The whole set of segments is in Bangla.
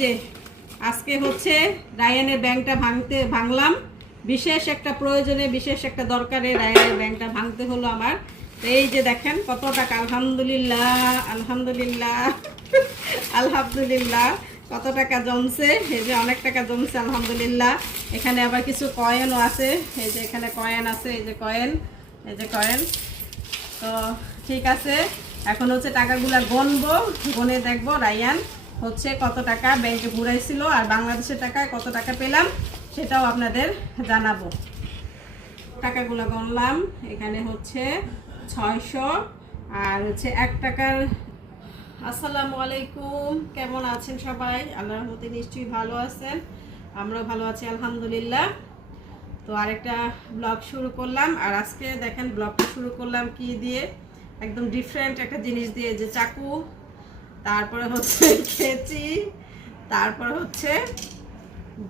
যে আজকে হচ্ছে রায়ানের ব্যাংকটা ভাঙলাম। বিশেষ একটা প্রয়োজনে, বিশেষ একটা দরকারে রায়ানের ব্যাংকটা ভাঙতে হলো আমার। তো এই যে দেখেন কত টাকা, আলহামদুলিল্লাহ আলহামদুলিল্লাহ আলহামদুলিল্লাহ, কত টাকা জমছে। এই যে অনেক টাকা জমছে আলহামদুলিল্লাহ। এখানে আবার কিছু কয়েনও আছে, এই যে এখানে কয়েন আছে, এই যে কয়েন, এই যে কয়েন। তো ঠিক আছে, এখন হচ্ছে টাকাগুলো গণবো, গনে দেখবো রায়ান হচ্ছে কত টাকা ব্যাংকে ঘুরাইছিল আর বাংলাদেশের টাকায় কত টাকা পেলাম সেটাও আপনাদের জানাবো। টাকাগুলো গণলাম, এখানে হচ্ছে 600 আর হচ্ছে 1 টাকার। আসসালামু আলাইকুম, কেমন আছেন সবাই? আল্লাহর রহমতে নিশ্চয়ই ভালো আছেন, আমরাও ভালো আছি আলহামদুলিল্লাহ। তো আরেকটা ব্লগ শুরু করলাম, আর আজকে দেখেন ব্লগটা শুরু করলাম কি দিয়ে, একদম ডিফারেন্ট একটা জিনিস দিয়ে, যে চাকু, তারপরে হচ্ছে কেচি, তারপরে হচ্ছে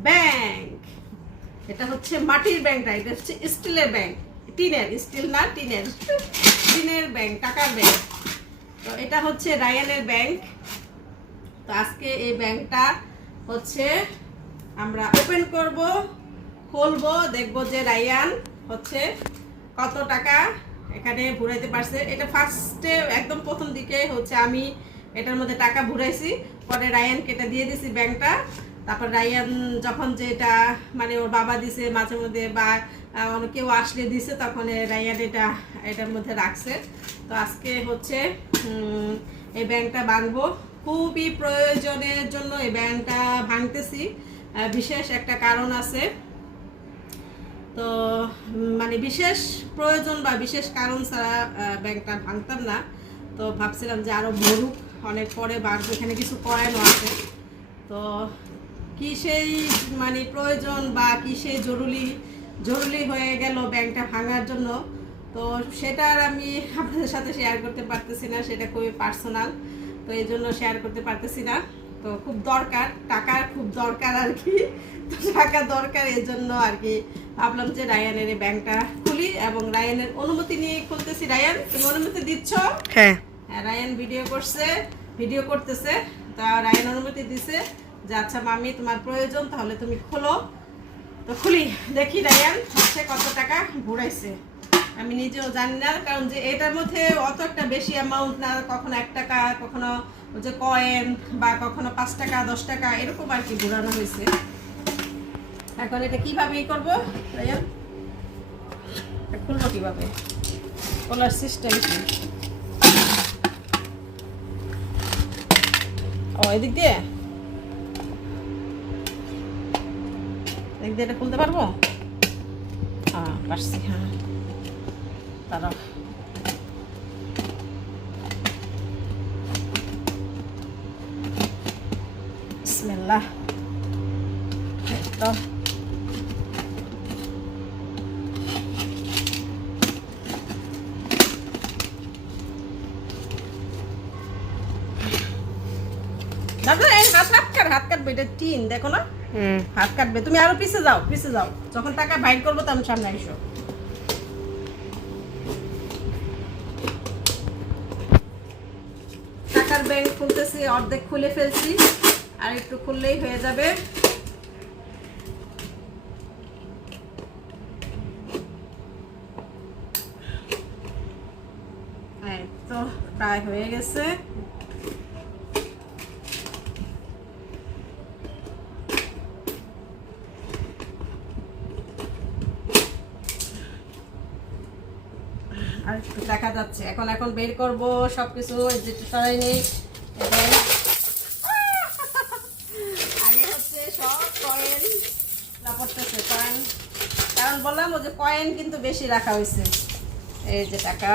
ব্যাংক। এটা হচ্ছে মাটির ব্যাংকটা, এটা হচ্ছে স্টিলের ব্যাংক, টিনের, স্টিল না টিনের, টিনের ব্যাংক, টাকার ব্যাংক। তো এটা হচ্ছে রায়ানের ব্যাংক। তো আজকে এই ব্যাংকটা হচ্ছে আমরা ওপেন করব, খুলবো, দেখবো যে রায়ান হচ্ছে কত টাকা এখানে ভরাইতে পারছে। এটা ফার্স্টে একদম প্রথম দিকে হচ্ছে আমি এটার মধ্যে টাকা ভরাইছি, পরে রায়ানকে এটা দিয়ে দিছি ব্যাংকটা। তারপর রায়ান যখন যেটা মানে ওর বাবা দিছে মাঝে মধ্যে বা কেউ আসলে দিছে, তখন রায়ান এটার মধ্যে রাখছে। তো আজকে হচ্ছে এই ব্যাংকটা ভাঙবো, খুবই প্রয়োজনের জন্য এই ব্যাংকটা ভাঙতেছি। বিশেষ একটা কারণ আছে, তো মানে বিশেষ প্রয়োজন বা বিশেষ কারণ ছাড়া ব্যাংকটা ভাঙতাম না। তো ভাবছিলাম যে আরও ভরুক, অনেক পরে ভাঙবো, এখানে কিছু কয়েনও আছে। তো কি সেই মানে প্রয়োজন বা কি সেই জরুরি হয়ে গেল ব্যাংকটা ভাঙার জন্য, তো সেটা আর আমি আপনাদের সাথে শেয়ার করতে পারতেছি না, সেটা খুবই পার্সোনাল, তো এই জন্য শেয়ার করতে পারতেছি না। তো খুব দরকার, টাকার খুব দরকার আর কি, তো টাকা দরকার, এই জন্য আর কি ভাবলাম যে রায়ানের এই ব্যাংকটা খুলি এবং রায়ানের অনুমতি নিয়ে খুলতেছি। রায়ান, তুমি অনুমতি দিচ্ছ? হ্যাঁ, রায়ান ভিডিও করতেছে, তা রায়ান অনুমতি দিছে যে আচ্ছা মামি তোমার প্রয়োজন, তাহলে তুমি খোলো। তো খুলি, দেখি রায়ান হচ্ছে কত টাকা ঘুরাইছে। আমি নিজেও জানি না, কারণ যে এটার মধ্যে অত একটা বেশি অ্যামাউন্ট না, কখনো 1 টাকা, কখনো যে কয়েন, বা কখনো 5 টাকা 10 টাকা এরকম আর কি ঘুরানো হয়েছে। এখন এটা কিভাবে করবো রায়ান, খুলবো কিভাবে, খোলার সিস্টেম কি? ও এদিক দিয়ে এটা খুলতে পারবো? পারছি, হ্যাঁ। তারা বিসমিল্লাহ, তো হাত কাটবে, এটা টিন, দেখো না হাত কাটবে। তুমি আরো পিছে যাও, যখন টাকা বাইর করবো তখন সামনে আইসো। টাকার ব্যাংক খুলতেছি, অর্ধেক খুলে ফেলছি, আর একটু খুললেই হয়ে যাবে। তো প্রায় হয়ে গেছে। আর একটু দেখা যাচ্ছে, এখন বের করবো সবকিছু, যেটা সরাই নেই। আগে হচ্ছে সব কয়েন পড়তেছে, কয়েন, কারণ বললাম ও যে কয়েন কিন্তু বেশি রাখা হয়েছে। এই যে টাকা,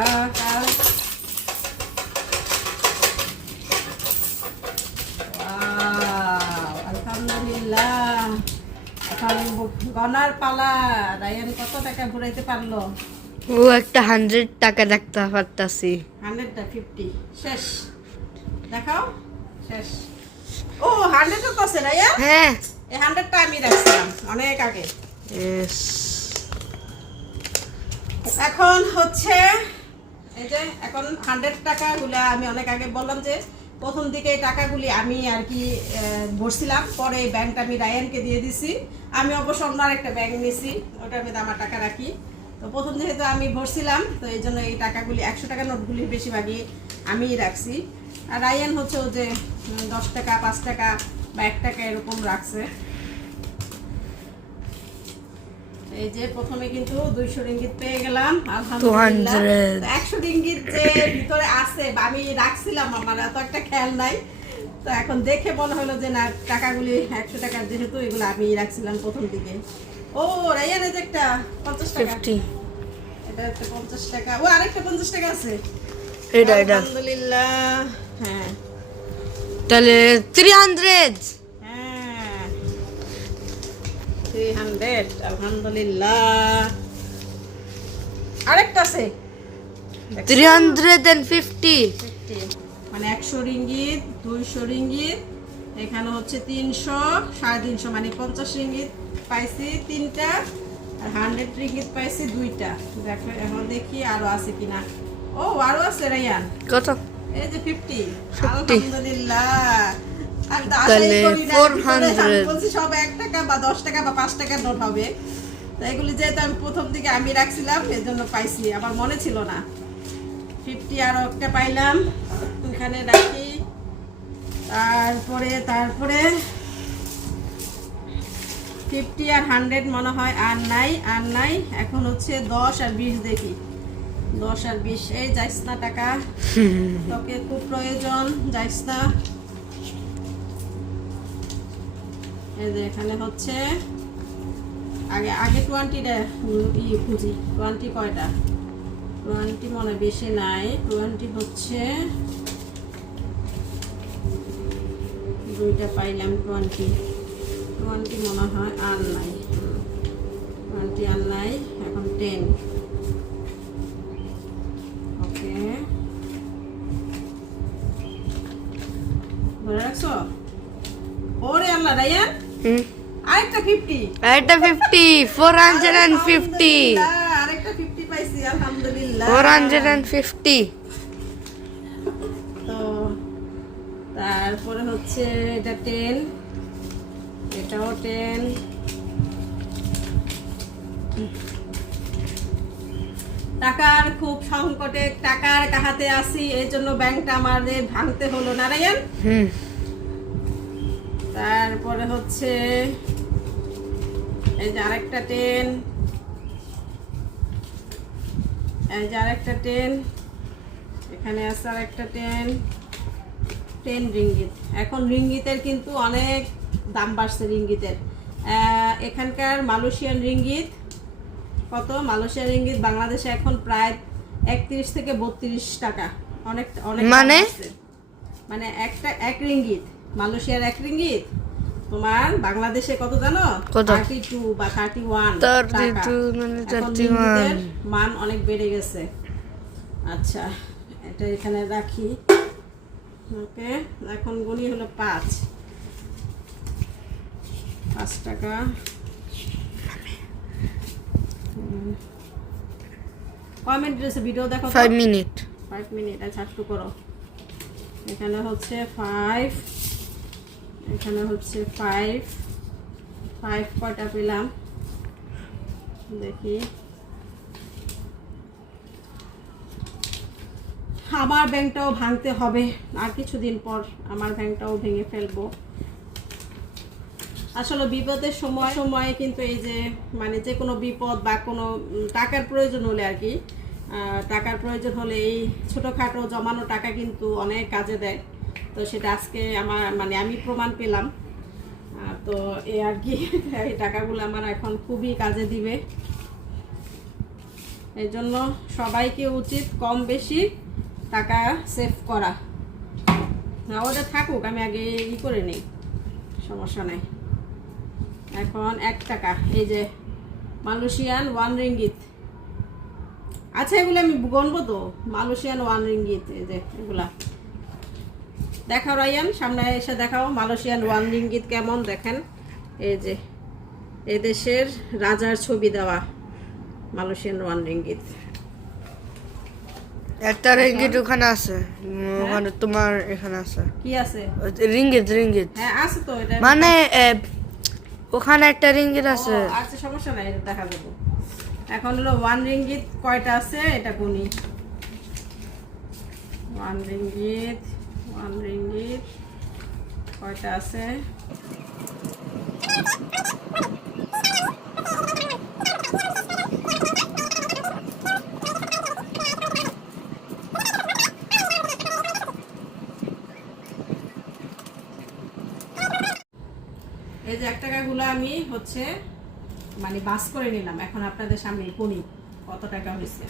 আলহামদুলিল্লাহ। এখন গনার পালা, রায়ান কত টাকা ঘুরাইতে পারলো? ও একটা 100 টাকা রাখতে পারতাছি। 100টা 50 শেষ, দেখাও শেষ। ও 100 তো আছে রায়ান? হ্যাঁ, এই 100টা আমি রাখছিলাম অনেক আগে। এখন হচ্ছে এই যে এখন 100 টাকা গুলা আমি অনেক আগে বললাম যে প্রথম দিকে এই টাকাগুলি আমি আর কি ভরছিলাম, পরে এই ব্যাংকটা আমি রায়ানকে দিয়ে দিছি। আমি অবশ্য অন্য আরেকটা ব্যাংক নিয়েছি, ওটার মধ্যে আমার টাকা রাখি। তো প্রথম যেহেতু আমি ভরছিলাম, তো এই জন্য এই টাকাগুলি 100 টাকার নোটগুলি বেশিরভাগই আমিই রাখছি। আর রায়ান হচ্ছে ও যে 10 টাকা 5 টাকা বা 1 টাকা এরকম রাখছে। এই যে প্রথমে কিন্তু 200 রিঙ্গিত পেয়ে গেলাম আলহামদুলিল্লাহ। 100 রিঙ্গিত যে ভিতরে আছে বা আমি রাখছিলাম, আমার এত একটা খেয়াল নাই। তো এখন দেখে মনে হলো যে না, টাকাগুলি 100 টাকার যেহেতু, এগুলো আমি রাখছিলাম প্রথম দিকে। ও রায়ান, এই যে একটা 50 টাকা, 50 এটা একটা 50 টাকা। ও আরেকটা 50 টাকা আছে, এটা আলহামদুলিল্লাহ। হ্যাঁ তাহলে 300 হ্যাঁ 300 আলহামদুলিল্লাহ। আরেকটা আছে 350 মানে 100 রিঙ্গিত, 200 রিঙ্গিত, এখানে হচ্ছে 300, 350, মানে 50 রিঙ্গিত পাইছি 3টা, আর 100 রিঙ্গিত পাইছি 2টা। দেখো এখন দেখি আরো আছে কিনা। ও আরো আছে রায়ান, কত? এই যে 50 আলহামদুলিল্লাহ। আমি তো আশাই তাহলে করি না, 400 আমি বলছি সব 1 টাকা বা 10 টাকা বা 5 টাকার নোট হবে। তো এগুলি যেহেতু আমি প্রথম দিকে আমি রাখছিলাম, এর জন্য পাইছি, আমার মনে ছিল না। 50 আরো একটা পাইলাম, এখানে রাখি। তারপরে 50 আর 100 মনে হয় আর নাই। এখন হচ্ছে 10 আর 20 দেখি। 10 আর 20, এই যাইস না টাকা, তোকে খুব প্রয়োজন, যাইস না। এই যে এখানে হচ্ছে আগে 20টা খুঁজি। 20 কয়টা? 20 মনে বেশি নাই। 20 হচ্ছে 2টা পাইলাম। 20 মনে হয় আর নাই। 20 আর নাই। এখন 10। ওকে, ধরে রাখছো? ওরে আল্লাহ রায়ান, আরেকটা 50, এটা 50 450 আরেকটা 50 পাইছি আলহামদুলিল্লাহ। 450 তো তারপরে হচ্ছে এটা 10, এটাও 10। টাকার খুব সংকটে, টাকার কাহাতে আসি, এই জন্য ব্যাংকটা আমাদের ভাঙতে হলো না রায়ান। তারপরে হচ্ছে এই যে আরেকটা 10, এই যে আরেকটা 10, এখানে আছে আরেকটা 10 রিঙ্গিত। এখন রিঙ্গিতের কিন্তু অনেক দাম বাড়ছে রিঙ্গিতের। এখানকার মালয়েশিয়ান রিঙ্গিত কত? মালয়েশিয়ান রিঙ্গিত বাংলাদেশে এখন প্রায় 31 থেকে 32 টাকা। অনেক মানে এক রিঙ্গিত, মালয়েশিয়ার 1 রিঙ্গিত তোমার বাংলাদেশে কত জানো? 32 বা 31 টাকা। এখন রিঙ্গিতের মান অনেক বেড়ে গেছে। আচ্ছা, এটা এখানে রাখি। ওকে, এখন গুণি হলো 5 টাকা। কমেন্ট দিয়েছে ভিডিও দেখো 5 মিনিট। আচ্ছা একটু করো। এখানে হচ্ছে 5, এখানে হচ্ছে 5 কয়টা পেলাম দেখি। আমার ব্যাংকটাও ভাঙতে হবে আর কিছুদিন পর, আমার ব্যাংকটাও ভেঙে ফেলবো। আসলে বিপদের সময়ে কিন্তু এই যে মানে যে কোনো বিপদ বা কোনো টাকার প্রয়োজন হলে আর কি, টাকার প্রয়োজন হলে এই ছোটোখাটো জমানো টাকা কিন্তু অনেক কাজে দেয়। তো সেটা আজকে আমার মানে আমি প্রমাণ পেলাম। তো এই আর কি, এই টাকাগুলো আমার এখন খুবই কাজে দিবে। এই জন্য সবাইকে উচিত কম বেশি টাকা সেভ করা। ওটা থাকুক, আমি আগে করে নিই, সমস্যা নেই। এখন 1 টাকা, এই যে মালয়েশিয়ান 1 রিঙ্গিত। আচ্ছা, এগুলো আমি গণবো তো। মালয়েশিয়ান 1 রিঙ্গিত, এই যে এগুলা দেখাও রায়ান, সামনে এসে দেখাও মালয়েশিয়ান 1 রিঙ্গিত কেমন দেখেন। এই যে এদেশের রাজার ছবি দেওয়া মালয়েশিয়ান 1 রিঙ্গিত। একটা রিঙ্গিট ওখানে আছে, ওখানে তোমার এখানে আছে কি আছে? রিঙ্গিট রিঙ্গিট হ্যাঁ আছে তো, এটা মানে ওখানে একটা রিঙ্গিট আছে। ও, আচ্ছা সমস্যা নাই, এটা দেখা দেবো। এখন হলো 1 রিঙ্গিত কয়টা আছে এটা গুনি। 1 রিঙ্গিত, 1 রিঙ্গিত কয়টা আছে? এই যে 1 টাকাগুলো আমি হচ্ছে মানে বাস করে নিলাম, এখন আপনাদের সামনে গুনি কত টাকা হয়েছে।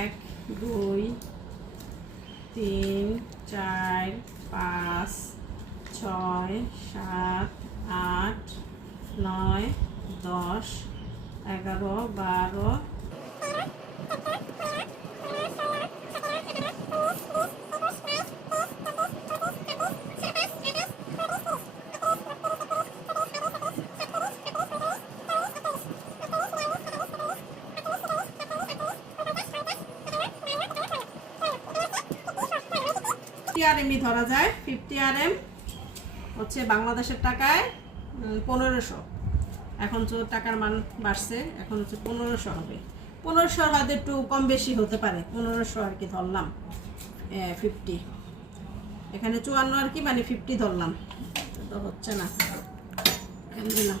1 2 3 4 5 6 7 8 9 10 11 12 আরএমই ধরা যায়। 50 আরএম হচ্ছে বাংলাদেশের টাকায় 1500। এখন তো টাকার মান বাড়ছে, এখন হচ্ছে 1500 হবে। 1500 হয়তো একটু কম বেশি হতে পারে, 1500 আর কি ধরলাম। 50 এখানে 54 আর কি, মানে 50 ধরলাম, তো হচ্ছে না দিলাম।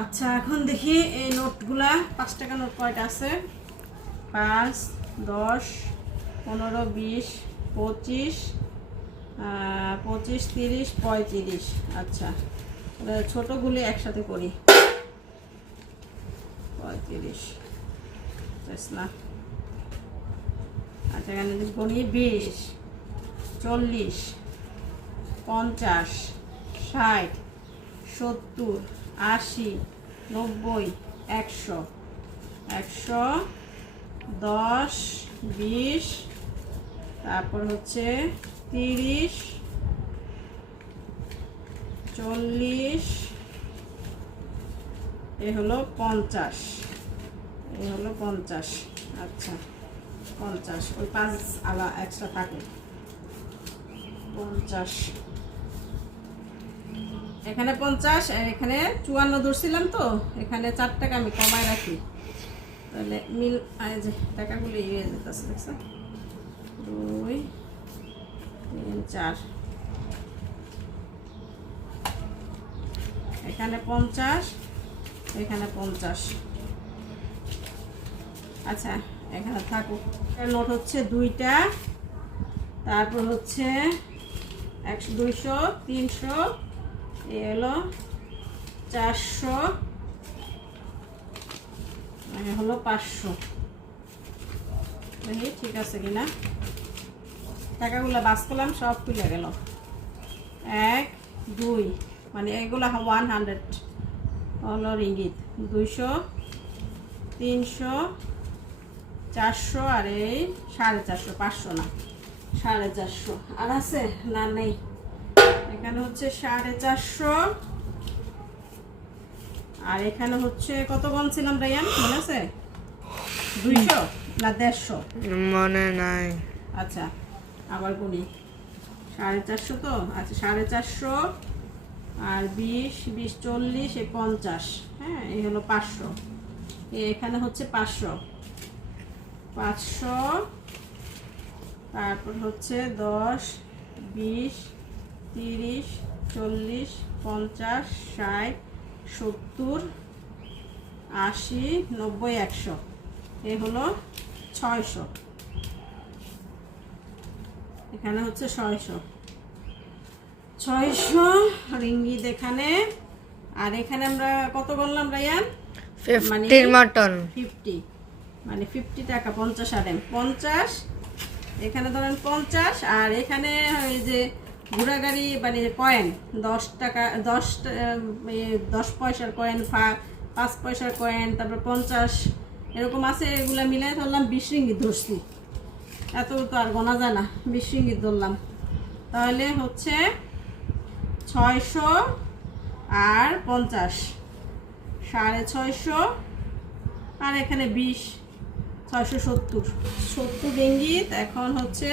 আচ্ছা এখন দেখি এই নোটগুলা, 5 টাকা নোট কয়টা আছে? 5 10 15 20 25 25 30 35। আচ্ছা ছোটগুলি একসাথে করি। 35 না, আচ্ছা এখানে গণি 20 40 50 60 70 80 90 100 110 20, তারপর হচ্ছে 30 40, এ হলো 50, এ হলো 50। আচ্ছা 50, ওই 5 আলা এক্সট্রা থাকে। 50 এখানে 50 আর এখানে 54 ধরছিলাম, তো এখানে 4 টাকা আমি কমায় রাখি, তাহলে মিল যে টাকাগুলো ইয়ে যেতেছে, দেখছেন? 2 3 4, এখানে 50, এখানে 50। আচ্ছা এখানে থাকুক। নোট হচ্ছে 2টা, তারপর হচ্ছে 100 200 300, এ হলো 400, হলো 500। দেখি ঠিক আছে কিনা, টাকাগুলো বাস করলাম, সব তুলে গেল। 1 2, মানে এগুলো 100 হলো রিঙ্গিত। 200 300 400, আর এই 450, 500 না 450। আর আছে না? নেই। এখানে হচ্ছে 450, আর এখানে হচ্ছে কত গনছিলাম রায়ান, মনে আছে? 200 না 150 মনে নাই। আচ্ছা আবার গুনি। 450 তো, আচ্ছা 450 আর 20 20 40, এই 50। হ্যাঁ এই হলো 500। এখানে হচ্ছে 500 500, তারপর হচ্ছে 10 20 30 40 50 60 70 80 90 100, এ হলো 600। এখানে হচ্ছে 600 রিঙ্গিত এখানে। আর এখানে আমরা কত বললাম রায়ান? 50 মটন, 50, মানে 50 টাকা 50 আরএম 50। এখানে ধরেন 50, আর এখানে এই যে ঘোড়া গাড়ি মানে কয়েন 10 টাকা 10 পয়সার কয়েন, 5 পয়সার কয়েন, তারপর 50 এরকম আছে, এগুলো মিলাই ধরলাম 20 রিঙ্গিত ধরছি। এত তো আর গোনা যায় না, 20 রিঙ্গিত ধরলাম। তাহলে হচ্ছে 600 আর 50, 650, আর এখানে 20, 670 রিঙ্গিত। এখন হচ্ছে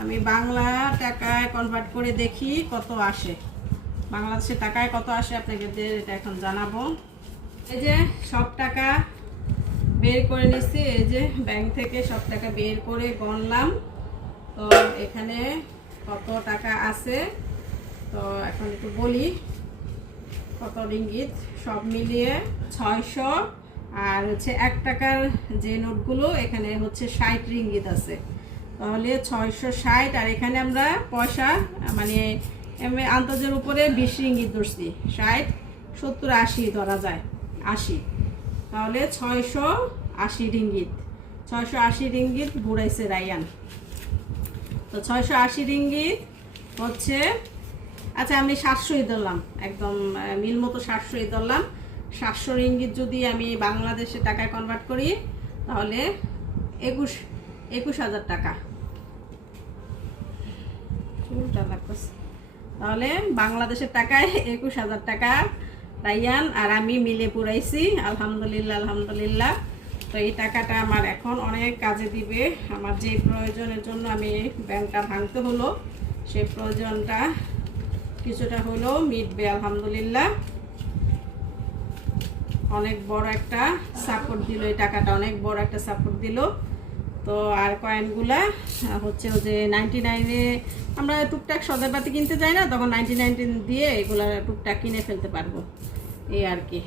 আমি বাংলা টাকায় কনভার্ট করে দেখি কত আসে, বাংলাদেশের টাকায় কত আসে আপনাকে এটা এখন জানাবো। এই যে সব টাকা বের করে নিচ্ছি, এই যে ব্যাংক থেকে সব টাকা বের করে গণলাম। তো এখানে কত টাকা আছে, তো এখন একটু বলি কত রিঙ্গিত। সব মিলিয়ে 600, আর হচ্ছে 1 টাকার যে নোটগুলো এখানে হচ্ছে 60 রিঙ্গিত আছে, তাহলে 660। আর এখানে আমরা পয়সা মানে আন্তর্জাতিক উপরে 20 রিঙ্গিত ধরছি, 60, 70, 80 ধরা যায়, 80, তাহলে 680 রিঙ্গিত। 680 ringgit বুড়াইছে Ryan. তো 680 রিঙ্গিত হচ্ছে, আচ্ছা আমি 700ই ধরলাম, একদম মিল মতো 700ই ধরলাম। 700 রিঙ্গিত যদি আমি বাংলাদেশের টাকায় কনভার্ট করি তাহলে 21,000 টাকা। তাহলে বাংলাদেশের টাকায় 21,000 টাকা রায়ান আর আমি মিলে পুরাইছি, আলহামদুলিল্লাহ আলহামদুলিল্লাহ। তো এই টাকাটা আমার এখন অনেক কাজে দিবে, আমার যে প্রয়োজনের জন্য আমি ব্যাংকটা ভাঙতে হলো সেই প্রয়োজনটা কিছুটা হলেও মিটবে আলহামদুলিল্লাহ। অনেক বড় একটা সাপোর্ট দিল এই টাকাটা, অনেক বড় একটা সাপোর্ট দিল। তো আর কয়েনগুলা হচ্ছে ওই যে 99-এ আমরা টুকটাক সদাইপাতি কিনতে যাই না, তখন 99 দিয়ে এগুলা টুকটাক কিনে ফেলতে পারবো, এই আর কি।